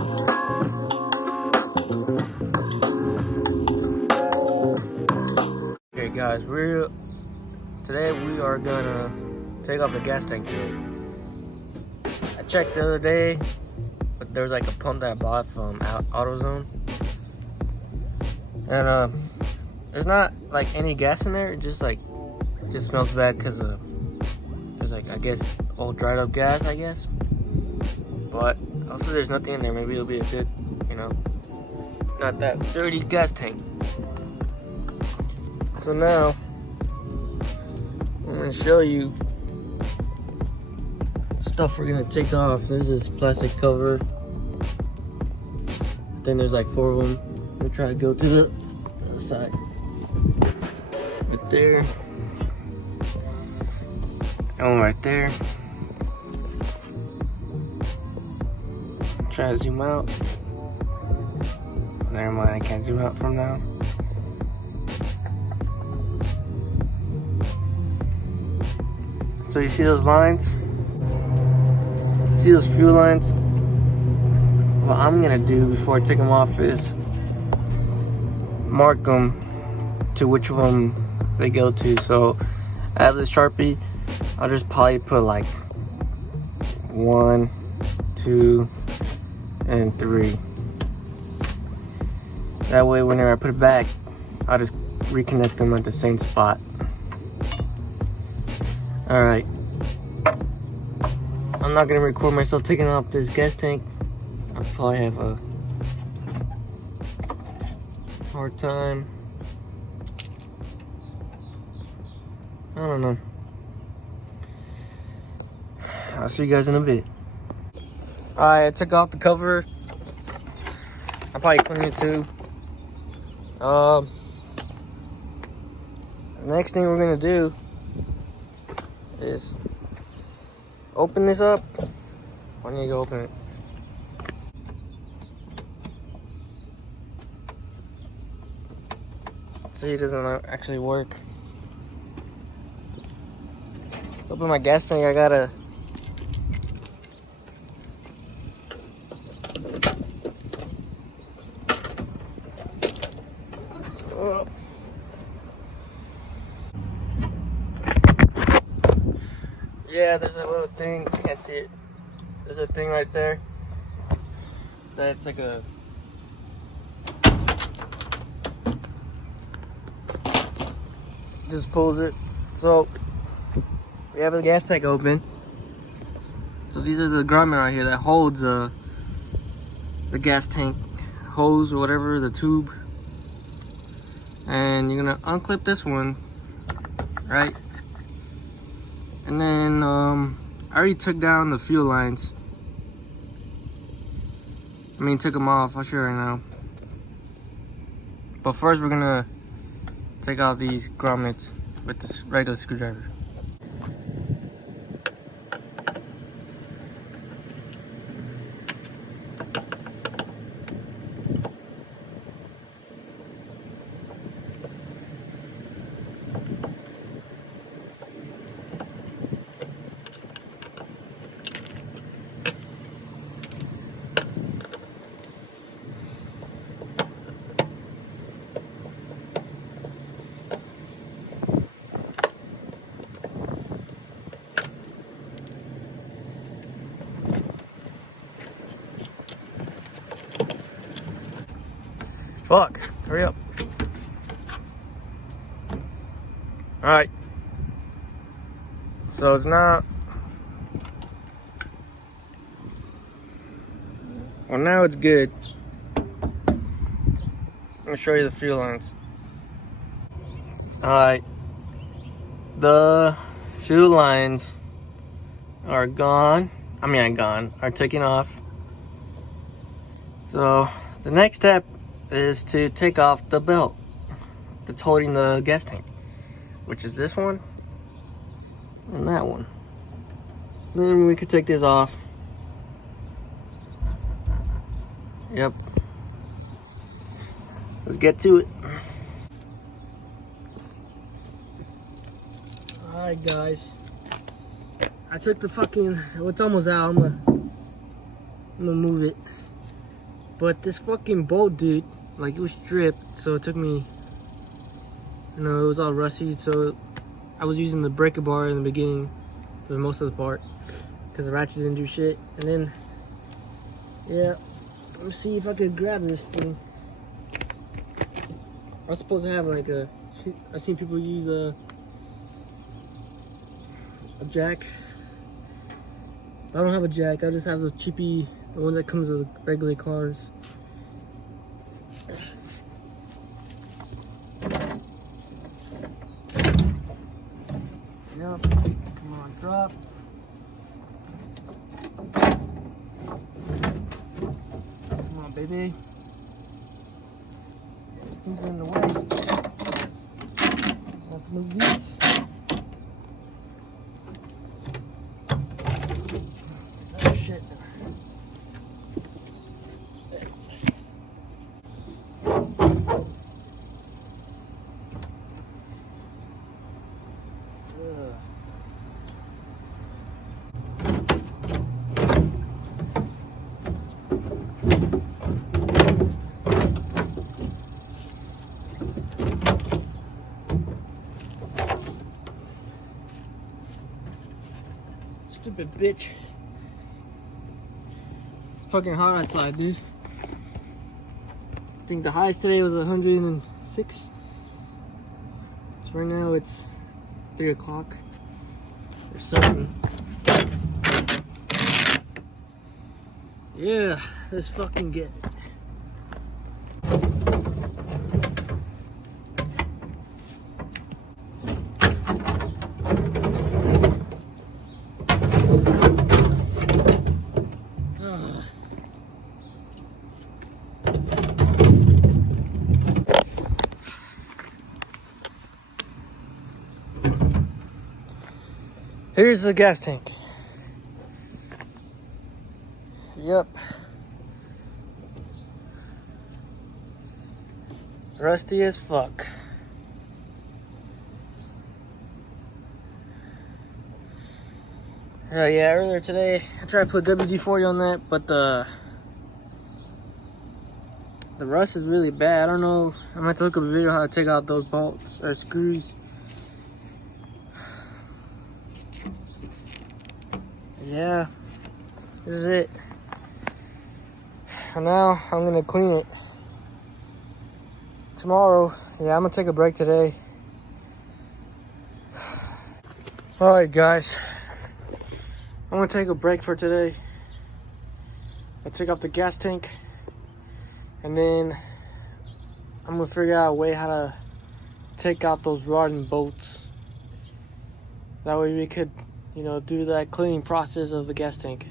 Okay guys, today we are gonna take off the gas tank here. I checked the other day, but there's like a pump that I bought from AutoZone, and there's not like any gas in there. It just smells bad because there's like, I guess, old dried up gas, I guess. But hopefully there's nothing in there. Maybe it'll be a good, not that dirty gas tank. So now I'm gonna show you stuff we're gonna take off. There's this plastic cover. Then there's like 4 of them. I'm gonna try to go to the other side. Right there. And one right there. Try to zoom out. Never mind, I can't zoom out from now. So you see those lines? See those fuel lines? What I'm gonna do before I take them off is mark them to which one they go to. So I have this Sharpie. I'll just probably put like 1, 2, and 3. That way whenever I put it back, I'll just reconnect them at the same spot. Alright. I'm not gonna record myself taking off this gas tank. I'll probably have a hard time. I don't know. I'll see you guys in a bit. Alright, I took off the cover. I'll probably clean it too. The next thing we're gonna do is open this up. Why don't you go open it? See, it doesn't actually work. To open my gas tank, I gotta yeah, there's a little thing, you can't see it. There's a thing right there. That's like a just pulls it. So we have the gas tank open. So these are the grommet right here that holds the gas tank hose or whatever, the tube. And you're gonna unclip this one, right? And then I already took down the fuel lines. Took them off, I'll show you right now. But first we're gonna take out these grommets with this regular screwdriver. Fuck, hurry up. Alright. So it's not. Well, now it's good. I'm gonna show you the fuel lines. Alright. The fuel lines are gone. Are taken off. So the next step is to take off the belt that's holding the gas tank, which is this one and that one. Then we could take this off. Yep. Let's get to it. Alright guys, I took the fucking, it's almost out. I'm gonna move it. But this fucking bolt, dude, like it was stripped, so it took me, you know, it was all rusty, so I was using the breaker bar in the beginning for most of the part because the ratchet didn't do shit. And then, yeah, let me see if I could grab this thing. I was supposed to have like a, I've seen people use a jack. I don't have a jack, I just have those cheapy, the one that comes with regular cars. Yep, come on, drop. Come on, baby. This thing's in the way. I have to move these. Oh shit. Stupid bitch. It's fucking hot outside, dude. I think the highest today was 106. So right now it's 3 o'clock or something. Yeah, let's fucking get it. Here's the gas tank. Yep. Rusty as fuck. Yeah, earlier today I tried to put WD-40 on that, but the rust is really bad. I don't know. I'm gonna have to look up a video how to take out those bolts or screws. Yeah, this is it. For now, I'm gonna clean it. Tomorrow, yeah, I'm gonna take a break today. All right, guys, I'm gonna take a break for today. I took off the gas tank, and then I'm gonna figure out a way how to take out those rotten bolts. That way we could, you know, do that cleaning process of the gas tank.